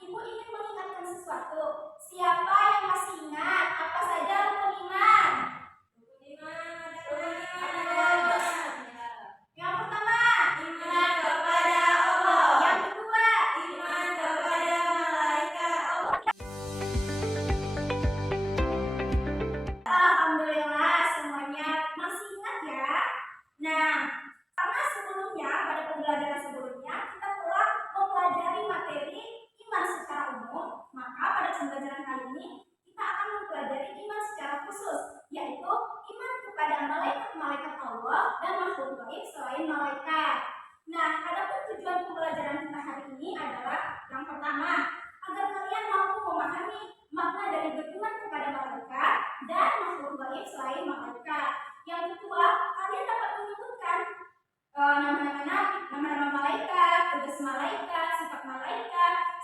Ibu ingin mengingatkan sesuatu. Siapa yang masih ingat apa saja rukun iman? Yang pertama, iman kepada Allah. Yang kedua, iman kepada malaikat Allah. Alhamdulillah semuanya masih ingat ya. Nah, karena sebelumnya pada pembelajaran sebelumnya kita telah mempelajari materi iman secara umum, maka pada pembelajaran kali ini kita akan mempelajari iman secara khusus, yaitu iman kepada malaikat-malaikat Allah dan makhluk gaib selain malaikat. Nah, adapun tujuan pembelajaran kita hari ini adalah yang pertama, agar kalian mampu memahami makna dari beriman kepada malaikat dan makhluk gaib selain malaikat. Yang kedua, kalian dapat menyebutkan nama-nama malaikat, tugas malaikat,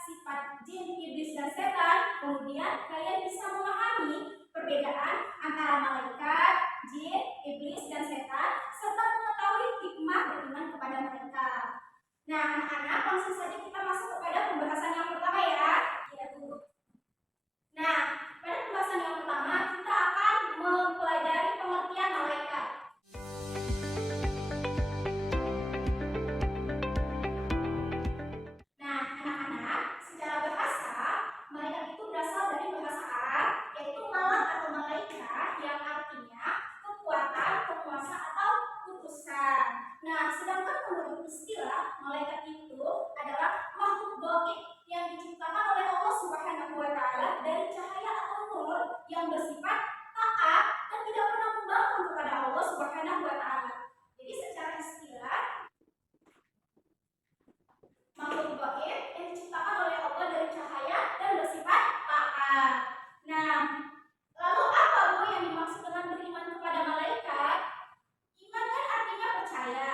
sifat jin, iblis, dan setan. Kemudian kalian bisa memahami perbedaan antara malaikat, jin, iblis, dan setan, serta mengetahui hikmah beriman kepada mereka. Nah, anak-anak, langsung saja kita masuk kepada pembahasan yang pertama ya. Nah, pada pembahasan yang pertama kita akan mempelajari pengertian malaikat. Nah, anak-anak, secara bahasa, malaikat itu berasal dari bahasa Arab, yaitu malak atau malaika, yang artinya kekuatan, penguasa, atau utusan. Nah, sedangkan menurut istilah, malaikat itu adalah makhluk gaib yang diciptakan oleh Allah Subhanahu wa Ta'ala dari cahaya atau nur yang bersifat taat dan tidak pernah membangkang kepada Allah Subhanahu wa Ta'ala. Jadi secara istilah, makhluk gaib yang diciptakan oleh Allah dari cahaya dan bersifat taat. Nah, lalu apa Bu yang dimaksud dengan beriman kepada malaikat? Iman kan artinya percaya.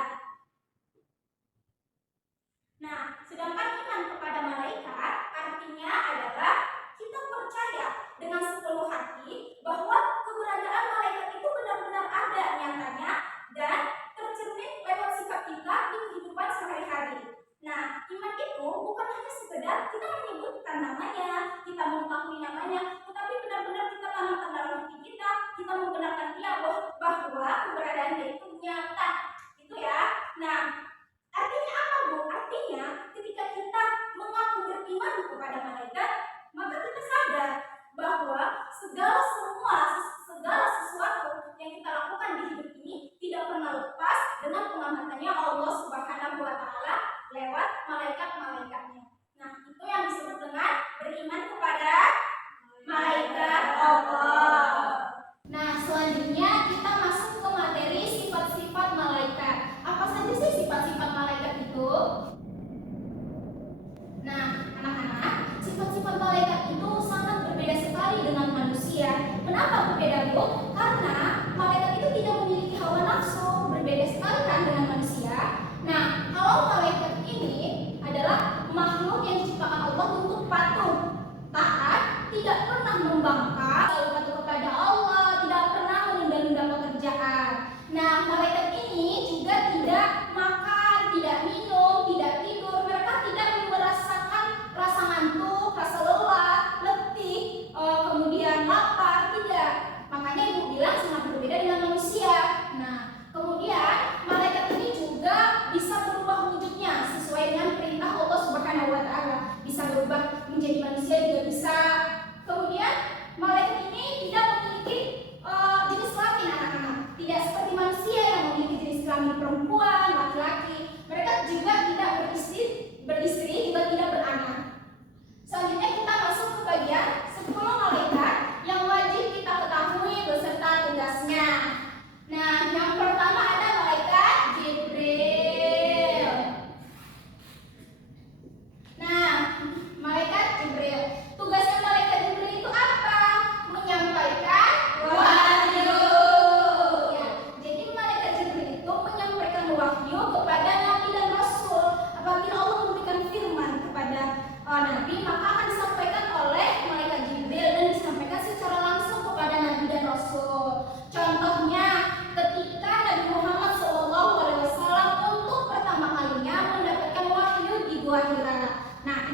Nah, sedangkan iman kepada malaikat artinya adalah kita percaya dengan sepenuh hati bahwa keberadaan malaikat itu benar-benar ada nyatanya dan tercermin lewat sikap kita di kehidupan sehari-hari. Nah, iman itu bukan hanya sekedar kita menyebutkan namanya, kita mengetahui namanya, tetapi benar-benar kita tanamkan dalam hati kita membenarkan dia bahwa keberadaan dia itu nyata. Itu ya. Nah, artinya apa Bu? Artinya ketika kita mengaku beriman kepada malaikat, maka kita sadar bahwa segala sesuatu yang kita lakukan di hidup ini tidak pernah lepas dengan pengamatannya Allah Subhanahu wa Ta'ala lewat malaikat-malaikatnya. Nah, itu yang disebut dengan beriman kepada malaikat Allah. Nah, selanjutnya kita masuk ke materi sifat-sifat malaikat. Apa saja sih sifat-sifat malaikat itu? Nah, anak-anak, sifat-sifat malaikat itu sangat berbeda sekali dengan manusia. Kenapa berbeda, Bu? Karena malaikat itu tidak memiliki hawa nafsu, berbeda sekali kan dengan manusia. Nah, kalau malaikat ini adalah makhluk yang diciptakan Allah untuk patuh, taat, tidak pernah membangkang, selalu patuh kepada Allah, tidak pernah menunda-nunda pekerjaan. Nah, malaikat ini juga tidak makan, tidak minum, tidak tidur. Mereka tidak merasakan rasa ngantuk, rasa lelah, letih, kemudian lapar, tidak. Makanya Ibu bilang sangat berbeda dengan manusia. Nah, kemudian malaikat ini juga bisa berubah wujudnya sesuai dengan perintah Allah Subhanahu wa Ta'ala. Bisa berubah menjadi manusia juga bisa. Kemudian malaikat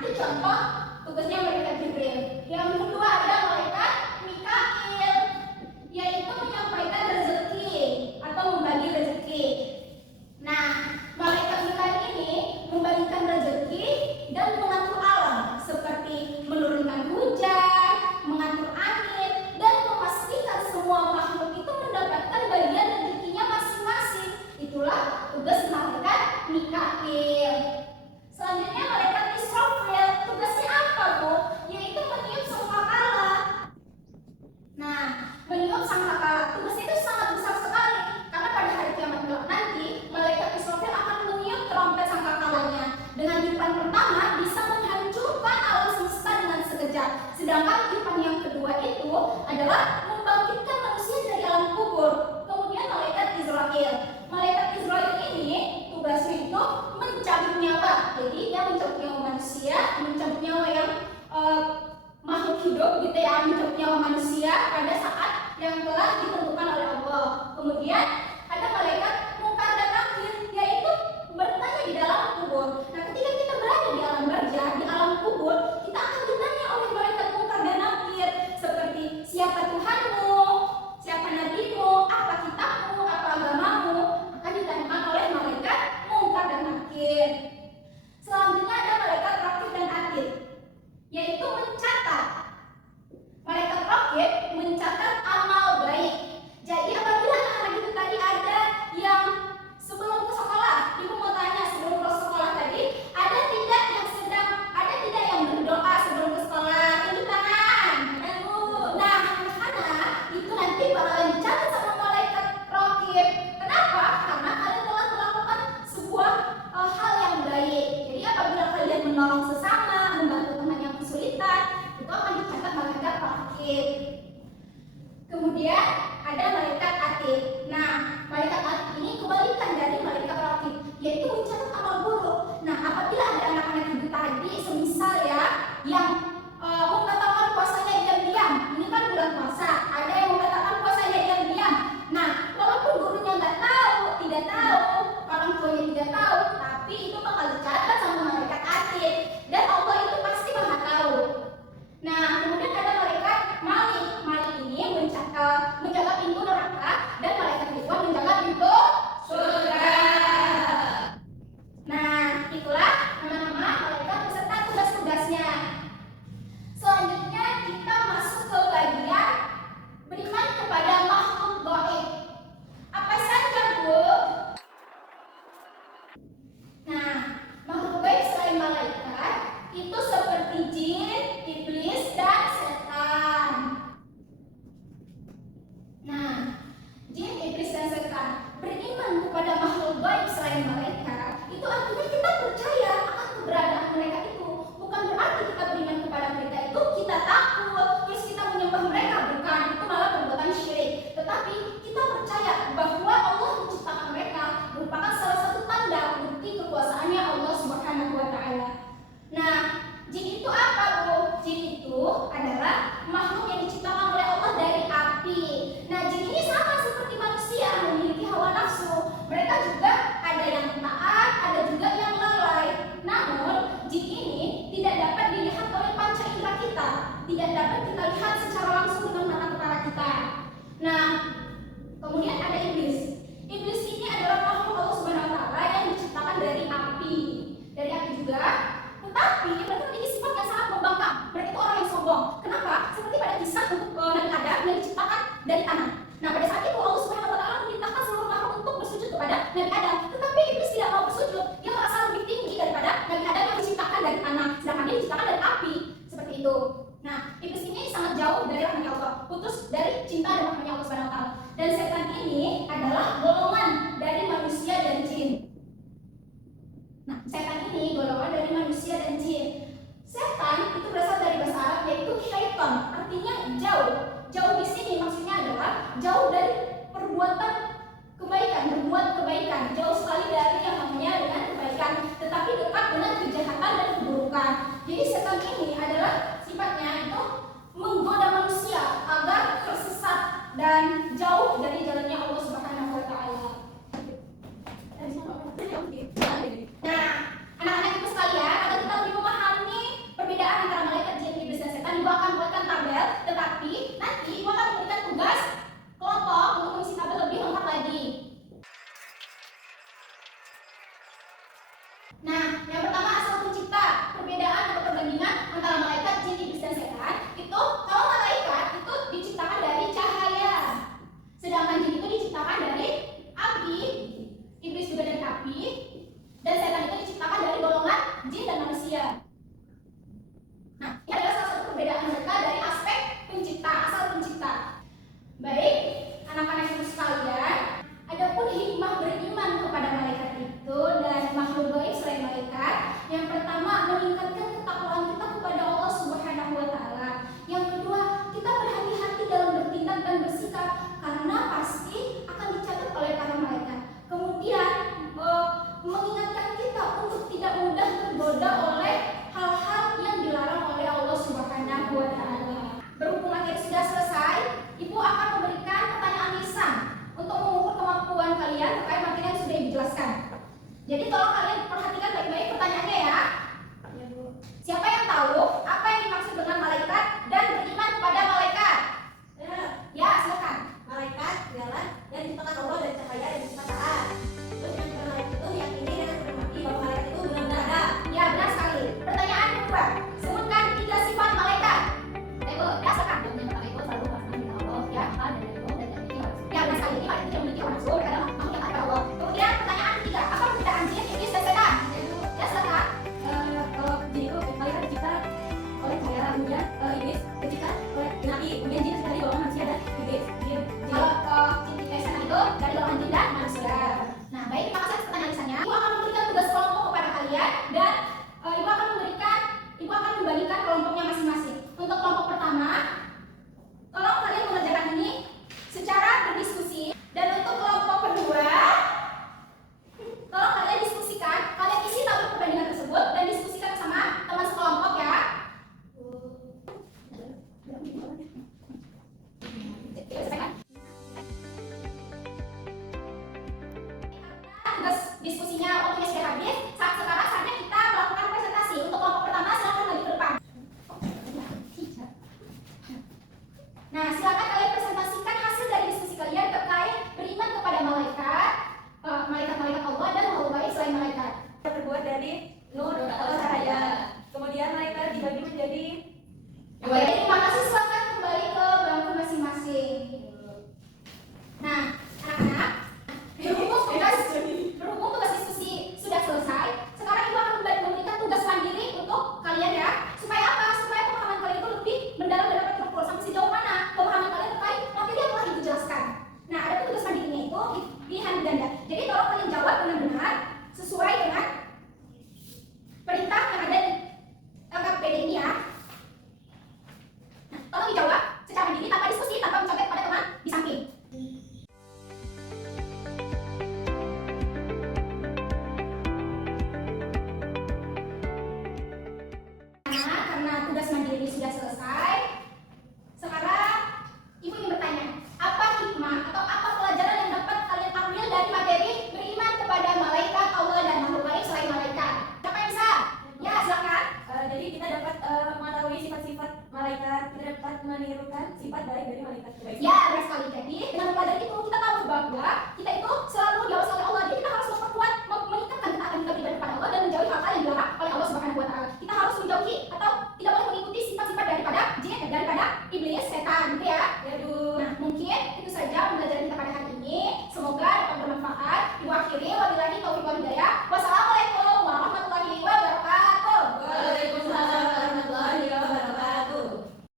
itu contoh tugasnya malaikat Jibril. Yang kedua ada malaikat Mikail, yaitu menyampaikan rezeki atau membagi rezeki. Nah, malaikat Mikail ini membagikan rezeki dan mengatur alam seperti menurunkan hujan, mengatur angin, dan memastikan semua makhluk itu mendapatkan bagian rezekinya masing-masing. Itulah tugas malaikat Mikail. Selanjutnya malaikat Israfil, tugasnya apa, Bu? Yaitu meniup sangkakala. Nah, meniup sangkakala, tugasnya itu sangat besar sekali karena pada hari kiamat kelak nanti malaikat Israfil akan meniup trompet sangkakalanya. Dengan tiupan pertama bisa menghancurkan alam semesta dengan sekejap. Sedangkan tiupan yang kedua itu adalah membangkitkan manusia dari alam kubur. Kemudian malaikat Israel. Malaikat Israel ini tugasnya itu mencabut nyawa. Jadi dia mencabut nyawa manusia, mencabut nyawa yang makhluk hidup gitu ya, mencabut nyawa manusia pada saat yang telah ditentukan oleh Allah. Kemudian ada malaikat Munkar dan Nakir, yaitu bertanya di dalam kubur. Nah, ketika kita berada di alam barzah, di alam kubur, kita akan ditanya oleh malaikat Munkar dan Nakir seperti siapa Tuhanmu, siapa nabimu, apa kitabmu, apa agamamu, akan ditanyakan oleh malaikat Munkar dan Nakir. Selanjutnya ada malaikat Raqib dan Atid, yaitu mencatat. Malaikat Raqib mencatat amal baik. Jadi apabila anak-anak itu tadi ada yang sebelum ke sekolah, ibu mau tanya sebelum ke sekolah tadi, ada tidak yang berdoa sebelum ke sekolah? Tunjuk tangan. Nah, anak-anak itu nanti bakalan dicatat sama malaikat Raqib. Kenapa? Karena kalian telah melakukan sebuah hal yang baik. Jadi apabila kalian menolong sesama, membantu teman yang kesulitan, itu akan dicatat malaikat Raqib. Kemudian ada malaikat Atid. Nah, malaikat Atid ini kebalikan dari malaikat Raqib, yaitu mencatat amal buruk. Nah, apabila ada anak-anak ibu tadi, semisal ya, yang membatalkan puasanya diam-diam, ini kan bulan puasa, ada yang membatalkan puasanya diam-diam. Nah, walaupun gurunya nggak tahu, tidak tahu, orang tuanya tidak tahu, tapi itu bakal dicatat sama malaikat Atid, dan Allah itu pasti maha tahu. Nah, kemudian ada malaikat Malik. Malik ini menjaga pintu neraka, dan malaikat Ridwan menjaga pintu surga. Nah, itulah nama-nama malaikat beserta tugas-tugasnya. Selanjutnya kita masuk ke bagian beriman kepada makhluk gaib. Apa saja, Bu? Nah, makhluk gaib selain malaikat itu seperti jin, iblis, dan setan. Nah, jin, iblis, dan setan beriman kepada makhluk gaib selain malaikat itu artinya kita percaya akan keberadaan mereka itu. Bukan berarti kita beriman kepada mereka itu kita takut terus kita menyembah mereka, bukan, itu malah perbuatan syirik. Tetapi kita percaya bahwa Allah menciptakan mereka merupakan salah satu tanda bukti kekuasaannya Allah Subhanahu wa Ta'ala. Nah, jin itu apa, Bu? Jin itu adalah makhluk yang diciptakan oleh Allah dari api. Nah, jin ini sama seperti manusia, memiliki hawa nafsu. Mereka juga ada yang taat, ada juga yang lalai. Namun, jin ini tidak dapat dilihat oleh panca indera kita, tidak dapat kita lihat secara langsung dengan mata kepala kita. Nah, kemudian ada iblis. Iblis ini adalah makhluk Allah Subhanahu wa Ta'ala yang diciptakan dari api. Dari api juga. Tetapi mereka memiliki sifat yang sangat membangkang. Mereka itu orang yang sombong. Kenapa? Seperti pada kisah untuk Nabi Adam yang diciptakan dari tanah. Nah, pada saat itu Allah Subhanahu wa Ta'ala memerintahkan seluruh makhluk untuk bersujud kepada Nabi Adam. Tetapi iblis tidak mau bersujud. Dia merasa lebih tinggi daripada Nabi Adam yang diciptakan dari tanah, sedangkan dia diciptakan dari api. Seperti itu. Nah, iblis ini sangat jauh dari rahmatnya Allah, putus dari cinta dan rahmatnya Allah Subhanahu wa Ta'ala. Dan setan ini adalah golongan dari manusia dan jin. Nah, setan ini golongan dari manusia dan jin. Setan itu berasal dari bahasa Arab yaitu syaitan, artinya jauh. Jauh di sini maksudnya adalah jauh dari perbuatan kebaikan, berbuat kebaikan, jauh sekali dari yang namanya dengan kebaikan, tetapi dekat dengan kejahatan dan keburukan. Jadi setan ini adalah sifatnya itu menggoda manusia agar tersesat dan jauh dari jalannya Allah Subhanahu wa Ta'ala. Nah, anak-anak ibu sekalian, agar kita lebih memahami manusia.